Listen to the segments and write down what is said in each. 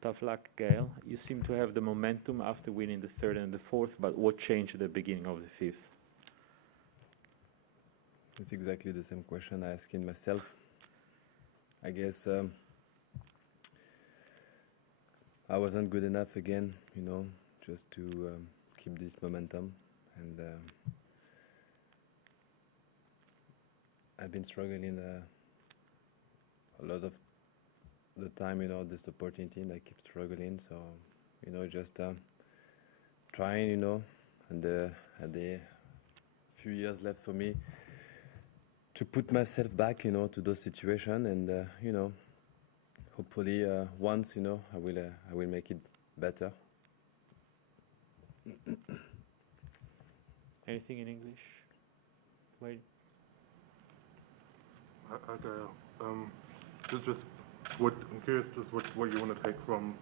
Tough luck, Gael. You seem to have the momentum after winning the third and the fourth, but what changed at the beginning of the fifth? It's exactly the same question I asking myself. I guess I wasn't good enough again, just to keep this momentum. And I've been struggling a lot of the time, this opportunity, and I keep struggling. So, just trying, and at the few years left for me to put myself back, to those situations, and hopefully once, I will make it better. Anything in English? Wait. Hi, Gael. I'm curious just what you want to take from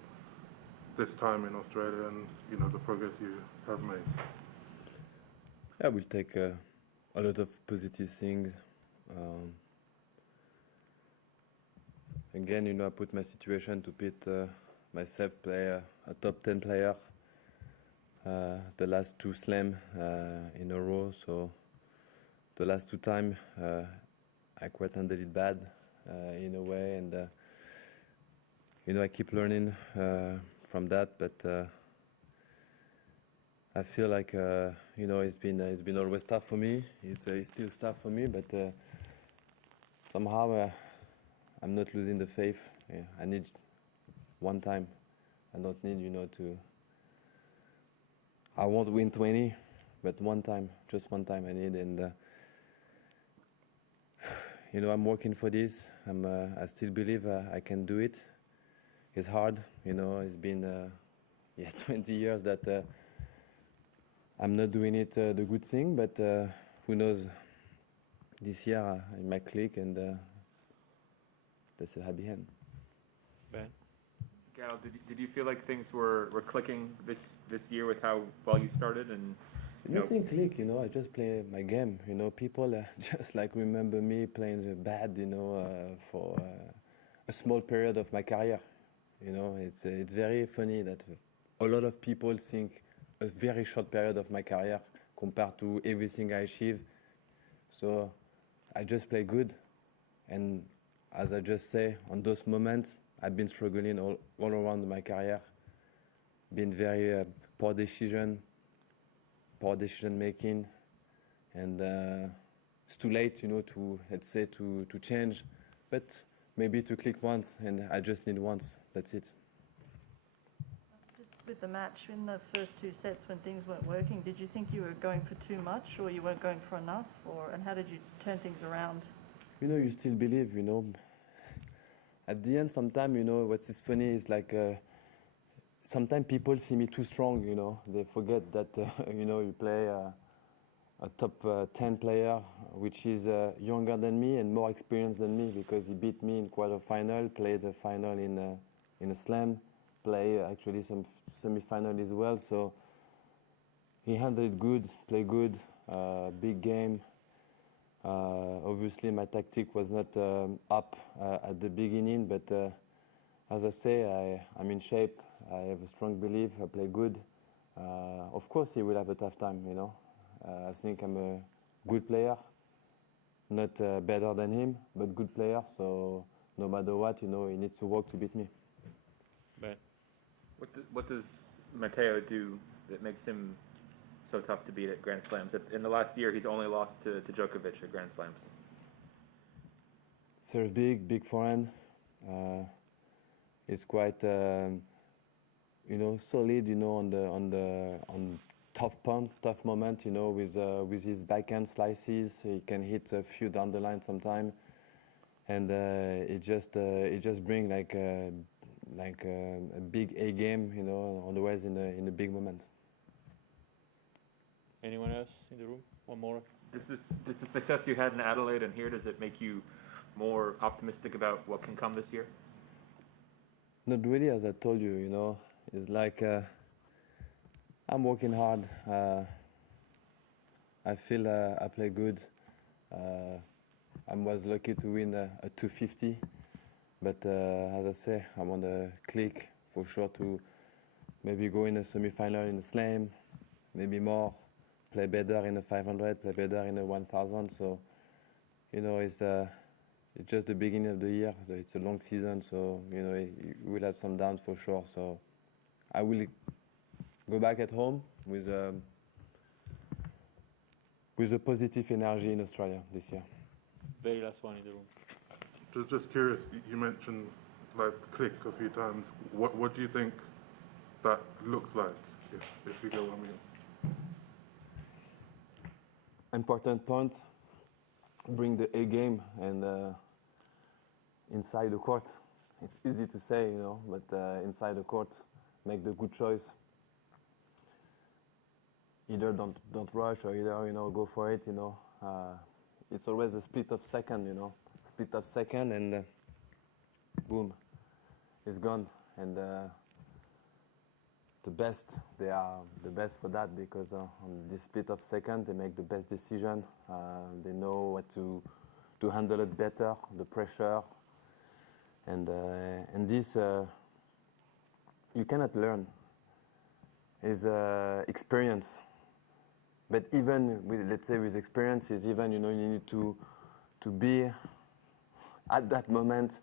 this time in Australia and the progress you have made. I will take a lot of positive things. Again, I put my situation to put myself play a top 10 player. The last two slam in a row, so the last two time I quite handled it bad in a way, and I keep learning from that, but I feel like it's been always tough for me. It's still tough for me, but somehow I'm not losing the faith. Yeah, I need one time. I don't need to. I won't win 20, but one time, just one time I need, and I'm working for this. I still believe I can do it. It's hard, it's been 20 years that I'm not doing it the good thing, but who knows? This year I might click, and that's a happy end. Ben? Gael, did you feel like things were clicking this year with how well you started? And nothing click, I just play my game. People just remember me playing bad, for a small period of my career. It's very funny that a lot of people think a very short period of my career compared to everything I achieved. So I just play good, and as I just say, on those moments, I've been struggling all around my career, been very poor decision making, and it's too late, to, let's say, to change, but maybe to click once, and I just need once, that's it. Just with the match, in the first two sets when things weren't working, did you think you were going for too much, or you weren't going for enough, and how did you turn things around? You still believe, At the end, sometimes, what is funny is sometimes people see me too strong, They forget that, you play a top 10 player, which is younger than me and more experienced than me, because he beat me in quarterfinal, played the final in a slam, play actually some semi-final as well. So he handled it good, played good, big game. Obviously, my tactic was not up at the beginning, but as I say, I'm in shape. I have a strong belief. I play good. Of course, he will have a tough time, I think I'm a good player, not better than him, but good player. So no matter what, he needs to work to beat me. Ben? What does Matteo do that makes him so tough to beat at Grand Slams? In the last year, he's only lost to Djokovic at Grand Slams. Serve big forehand. He's quite, solid, on tough moment, with his backhand slices. He can hit a few down the line sometime, and it just bring a big A game, always in a big moment. Anyone else in the room? One more. Does the success you had in Adelaide and here, does it make you more optimistic about what can come this year? Not really, as I told you, it's I'm working hard. I feel I play good. I was lucky to win a 250, but as I say, I'm on the click for sure to maybe go in a semi-final in a slam, maybe more, play better in a 500, play better in a 1000. So, you know, it's just the beginning of the year. So it's a long season, so, you know, you will have some downs for sure. So I will go back at home with a positive energy in Australia this year. Very last one in the room. Just curious, you mentioned like click a few times. What do you think that looks like, if you get what I mean? Important point, bring the A game and inside the court. It's easy to say, you know, but inside the court, make the good choice. Either don't rush or either, you know, go for it, you know. It's always a split of second, you know. Split of second and boom, it's gone. And the best, they are the best for that because on this split of second, they make the best decision. They know what to handle it better, the pressure. And this, you cannot learn. Is experience. But even with, let's say, with experience, is even, you know, you need to be at that moment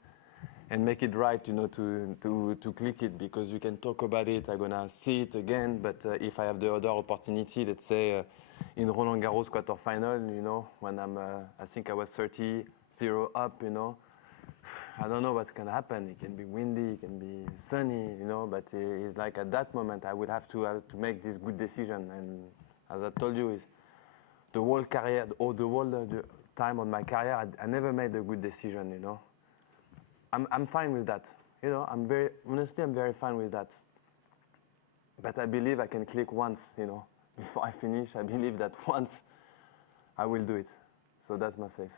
and make it right, you know, to click it, because you can talk about it, I'm gonna see it again, but if I have the other opportunity, let's say in Roland Garros quarterfinal, you know, when I think I was 30-0 up, you know, I don't know what's gonna happen. It can be windy, it can be sunny, you know, but it's like at that moment I would have to make this good decision. And as I told you, is the whole career or the whole time on my career, I never made a good decision, you know. I'm fine with that, you know. I'm very fine with that. But I believe I can click once, you know, before I finish. I believe that once I will do it. So that's my faith.